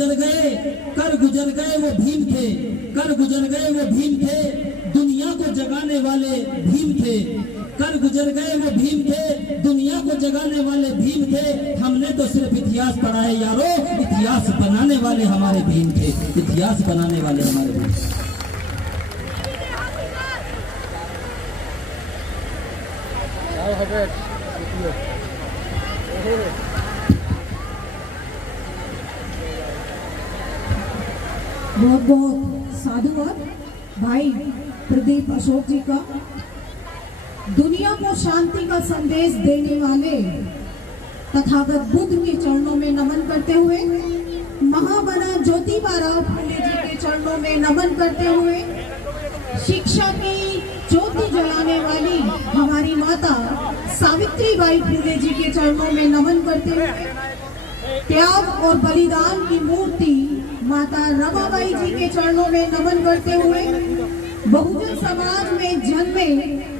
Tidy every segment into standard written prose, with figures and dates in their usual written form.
गुजर गए, कर गुजर गए वो भीम थे, कर गुजर गए वो भीम थे, दुनिया को जगाने वाले भीम थे, कर गुजर गए वो भीम थे, दुनिया को जगाने वाले भीम थे। हमने तो सिर्फ इतिहास पढ़ा है यारो, इतिहास बनाने वाले हमारे भीम थे, इतिहास बनाने वाले हमारे भीम थे। बहुत बहुत साधुवाद भाई प्रदीप अशोक जी का। दुनिया को शांति का संदेश देने वाले तथागत बुद्ध के चरणों में नमन करते हुए, महामना ज्योतिबा फूले जी के चरणों में नमन करते हुए, शिक्षा की ज्योति जलाने वाली हमारी माता सावित्रीबाई फूले जी के चरणों में नमन करते हुए, त्याग और बलिदान की मूर्ति माता रमाबाई जी के चरणों में नमन करते हुए, बहुजन समाज में जन्मे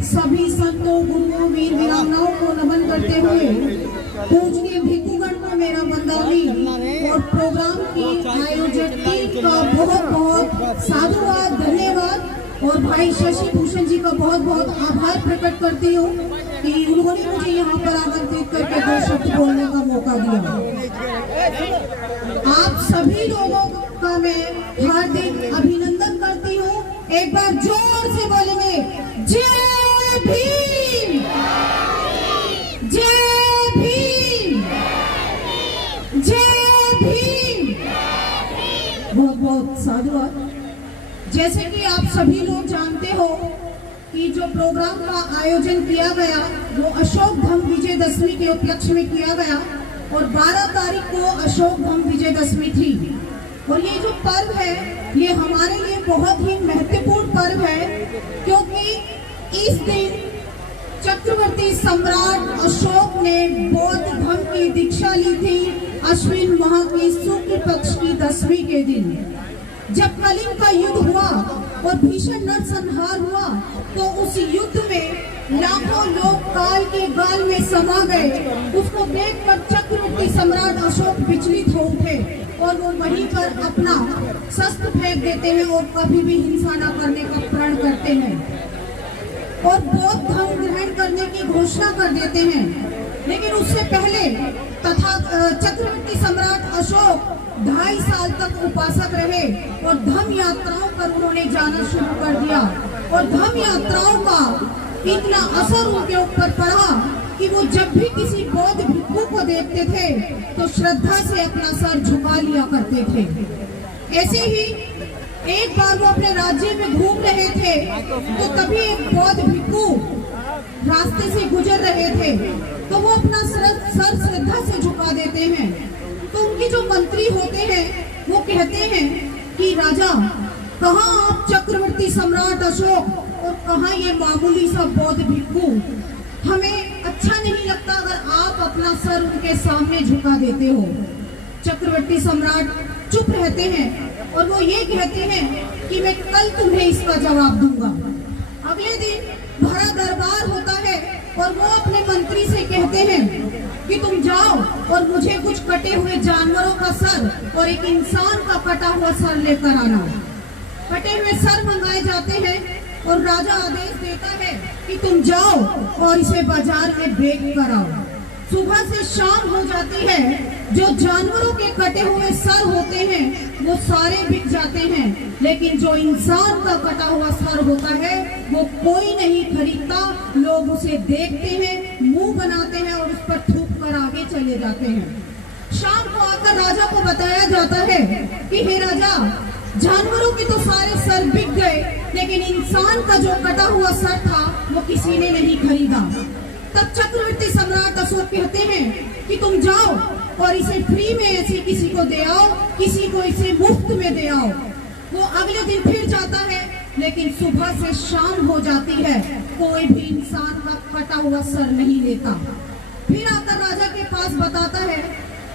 सभी संतों, गुरुओं, वीर वीरांगनाओं को नमन करते हुए, पूजनीय भिक्षुगण को मेरा वंदनी और प्रोग्राम की आयोजक टीम का बहुत बहुत साधुवाद, धन्यवाद और भाई शशि भूषण जी का बहुत बहुत आभार प्रकट करती हूँ कि उन्होंने मुझे यहाँ पर आमंत्रित करके 2 शब्द बोलने का मौका दिया। आप सभी लोगों का मैं हार्दिक अभिनंदन करती हूँ। एक बार जोर से बोलेंगे, जय भीम, जय भीम, जय भीम। बहुत बहुत साधुवाद। जैसे कि आप सभी लोग जानते हो कि जो प्रोग्राम का आयोजन किया गया वो अशोक धम विजयदशमी के उपलक्ष्य में किया गया और 12 तारीख को अशोक धम विजयदशमी थी। और ये जो पर्व है ये हमारे लिए बहुत ही महत्वपूर्ण पर्व है, क्योंकि इस दिन चक्रवर्ती सम्राट अशोक ने बौद्ध धर्म की दीक्षा ली थी अश्विन माह की शुक्ल पक्ष की 10वीं के दिन। जब कलिंग का युद्ध हुआ और भीषण नरसंहार हुआ तो उस युद्ध में लाखों लोग काल के गाल में समा गए। उसको देखकर चक्रवर्ती सम्राट अशोक विचलित हो उठे और वो वहीं पर अपना शस्त्र फेंक देते हैं और कभी भी हिंसा न करने का प्रण करते हैं और बौद्ध धर्म ग्रहण करने की घोषणा कर देते हैं। लेकिन उससे पहले तथा चक्रवर्ती सम्राट अशोक 2.5 साल तक उपासक रहे और धर्म यात्राओं पर उन्होंने जाना शुरू कर दिया और धर्म यात्राओं का इतना असर उनके ऊपर पड़ा कि वो जब भी किसी बौद्ध भिक्षु को देखते थे तो श्रद्धा से अपना सर झुका लिया करते थे। ऐसे ही एक बार वो अपने राज्य में घूम रहे थे तो तभी एक बौद्ध भिक्षु रास्ते से गुजर रहे थे तो वो अपना सर श्रद्धा से झुका देते हैं। तो उनके जो मंत्री होते हैं वो कहते हैं कि राजा, कहाँ आप चक्रवर्ती सम्राट अशोक और कहाँ ये मामूली सा बौद्ध भिक्षु, हमें अच्छा नहीं लगता अगर आप अपना सर उनके सामने झुका देते हो। चक्रवर्ती सम्राट चुप रहते हैं और वो ये कहते हैं कि मैं कल तुम्हें इसका जवाब दूंगा। अगले दिन भरा दरबार होता है और वो अपने मंत्री से कहते हैं कि तुम जाओ और मुझे कुछ कटे हुए जानवरों का सर और एक इंसान का कटा हुआ सर लेकर आना। कटे हुए सर मंगाए जाते हैं और राजा आदेश देता है कि तुम जाओ और इसे बाजार में बेच कर आओ। सुबह से शाम हो जाती है, जो जानवरों के कटे हुए सर होते हैं वो सारे बिक जाते हैं, लेकिन जो इंसान का कटा हुआ सर होता है वो कोई नहीं खरीदता। लोग उसे देखते हैं, मुंह बनाते हैं और उस पर थूक कर आगे चले जाते हैं। शाम को आकर राजा को बताया जाता है कि हे राजा, जानवरों के तो सारे सर बिक गए, लेकिन इंसान का जो कटा हुआ सर था वो किसी ने नहीं खरीदा। तब चक्रवर्ती सम्राट अशोक कहते हैं कि तुम जाओ और इसे फ्री में ऐसे किसी को दे आओ, किसी को इसे मुफ्त में दे आओ। वो अगले दिन फिर जाता है, लेकिन सुबह से शाम हो जाती है, कोई भी इंसान का कटा हुआ सर नहीं लेता। फिर आकर राजा के पास बताता है।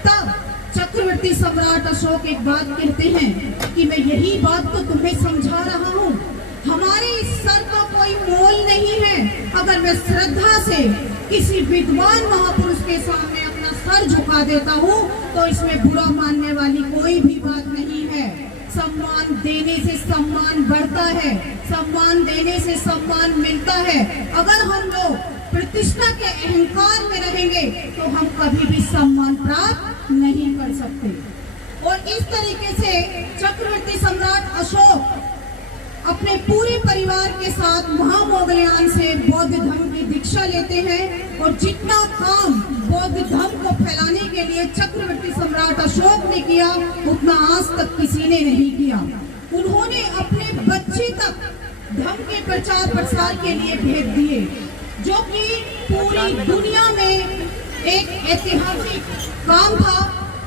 तब चक्रवर्ती सम्राट अशोक एक बात कहते हैं कि मैं यही बात तो तुम्हें समझा रहा हूँ, हमारे इस सर का कोई मोल नहीं है। अगर मैं श्रद्धा से किसी विद्वान महापुरुष के सामने अपना सर झुका देता हूँ तो इसमें बुरा मानने वाली कोई भी बात देने से सम्मान बढ़ता है, सम्मान देने से सम्मान मिलता है। अगर हम लोग प्रतिष्ठा के अहंकार में रहेंगे तो हम कभी भी सम्मान प्राप्त नहीं कर सकते। और इस तरीके से चक्रवर्ती सम्राट अशोक अपने पूरे परिवार के साथ महामोगलयान से बौद्ध धर्म की दीक्षा लेते हैं। और जितना काम बौद्ध धर्म को फैलाने के लिए चक्रवर्ती सम्राट अशोक ने किया, उतना आज तक किसी ने नहीं किया। उन्होंने अपने बच्चे तक धर्म के प्रचार प्रसार के लिए भेज दिए, जो कि पूरी दुनिया में एक ऐतिहासिक काम था,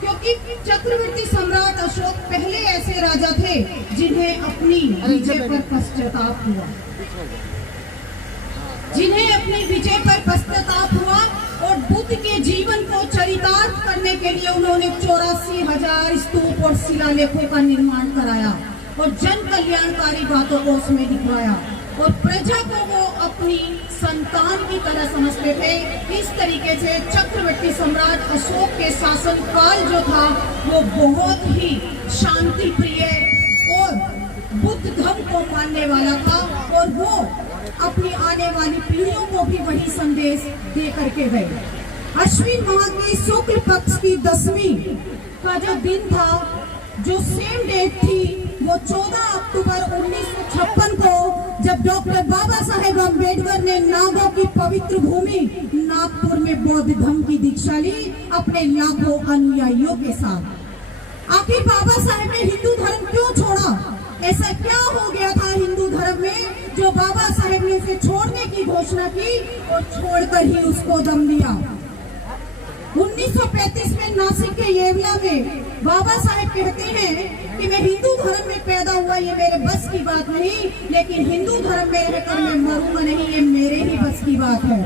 क्योंकि चक्रवर्ती सम्राट अशोक पहले ऐसे राजा थे जिन्हें अपनी विजय पर पश्चाताप हुआ, जिन्हें अपनी विजय पर पश्चाताप हुआ। और बुद्ध के जीवन को चरितार्थ करने के लिए उन्होंने 84,000 स्तूप और शिलालेखों का निर्माण कराया और जन कल्याणकारी बातों को उसमें लिखवाया और प्रजा को वो अपनी संतान की तरह समझते थे। इस तरीके से चक्रवर्ती सम्राट अशोक के शासन काल जो था वो बहुत ही शांति प्रिय और बुद्ध धर्म को मानने वाला था। और वो अपनी आने वाली पीढ़ियों को भी वही संदेश दे करके गए। अश्विन माह की शुक्ल पक्ष की 10वीं का जो दिन था, जो सेम डेट थी, वो 14 अक्टूबर 1956 को, जब डॉक्टर बाबा साहेब अम्बेडकर ने नागों की पवित्र भूमि नागपुर में बौद्ध धर्म की दीक्षा ली अपने लाखों अनुयायियों के साथ। आखिर बाबा साहेब ने हिंदू धर्म क्यों छोड़ा? ऐसा क्या हो गया था हिंदू धर्म में जो बाबा साहेब ने उसे छोड़ने की घोषणा की और छोड़कर ही उसको दम दिया? 1935 में नासिक के येवला में बाबा साहेब कहते हैं कि मैं हिंदू धर्म में पैदा हुआ, ये मेरे बस की बात नहीं, लेकिन हिंदू धर्म में रहकर मैं मरूंगा नहीं, ये मेरे ही बस की बात है।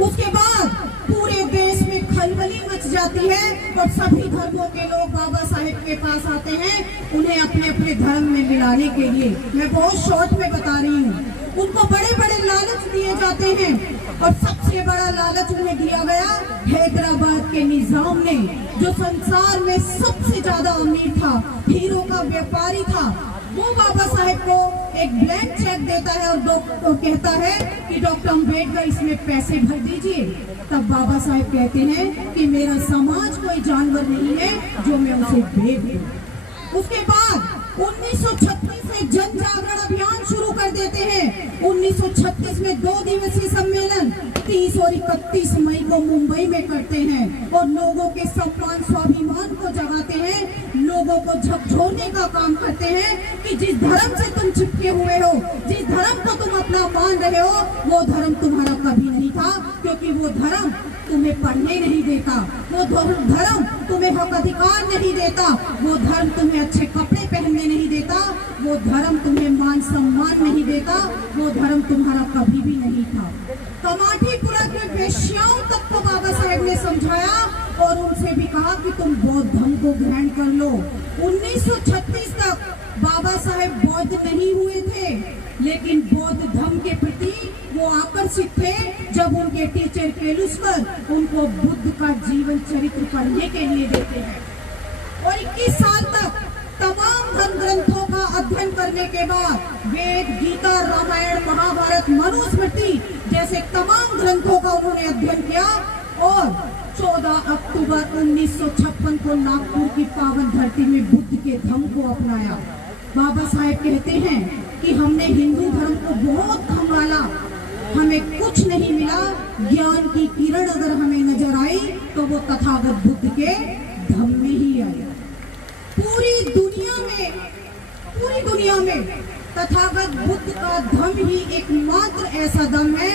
उसके बाद पूरे देश में खलबली मच जाती है और सभी धर्मों के लोग बाबा साहेब के पास आते हैं उन्हें अपने अपने धर्म में मिलाने के लिए। मैं बहुत शॉर्ट में बता रही हूँ। उनको बड़े बड़े लालच दिए जाते हैं और सबसे बड़ा लालच उन्हें दिया गया हैदराबाद के निजाम ने, जो संसार में सबसे ज्यादा अमीर था, हीरो का व्यापारी था। वो बाबा साहेब को एक ब्लैंक चेक देता है और कहता है कि डॉक्टर अम्बेडकर इसमें पैसे भर दीजिए। तब बाबा साहेब कहते हैं कि मेरा समाज कोई जानवर नहीं है जो मैं उसे भेज दूं। उसके बाद 1936 में जन जागरण अभियान शुरू कर देते हैं। 1936 में 2 दिवसीय सम्मेलन 30 और 31 मई को मुंबई में करते हैं और लोगों के सम्मान स्वाभिमान को जगाते हैं, लोगों को झकझोरने का काम करते हैं कि जिस धर्म से तुम चिपके हुए हो, जिस धर्म को तुम अपना मान रहे हो, वो धर्म तुम्हारा कभी नहीं था, क्योंकि वो धर्म तुम्हें पढ़ने नहीं देता, वो धर्म तुम्हें हक अधिकार नहीं देता, वो धर्म तुम्हें अच्छे कपड़े पहनने नहीं देता, वो धर्म तुम्हें मान सम्मान नहीं देता, वो धर्म तुम्हारा कभी भी नहीं था। कमाठीपुरा के वेश्याओं तक को बाबा साहेब ने समझाया और उनसे भी कहा कि तुम बौद्ध धर्म को ग्रहण कर लो। 1936 तक बाबा साहेब बौद्ध नहीं हुए थे, लेकिन बौद्ध धर्म के प्रति वो आकर्षित थे जब उनके टीचर केलुस्कर उनको बुद्ध का जीवन चरित्र पढ़ने के लिए देते हैं। और 21 साल तक तमाम धर्म ग्रंथों का अध्ययन करने के बाद वेद, गीता, रामायण, महाभारत, मनुस्मृति जैसे तमाम ग्रंथों का उन्होंने अध्ययन किया और 14 अक्टूबर 1956 को नागपुर की पावन धरती में बुद्ध के धर्म को अपनाया। बाबा साहेब कहते हैं कि हमने हिंदू धर्म को बहुत खंगाला, हमें कुछ नहीं मिला, ज्ञान की किरण अगर हमें नजर आई तो वो तथागत बुद्ध के धर्म में ही आई। पूरी दुनिया में तथागत बुद्ध का धर्म ही एकमात्र ऐसा धर्म है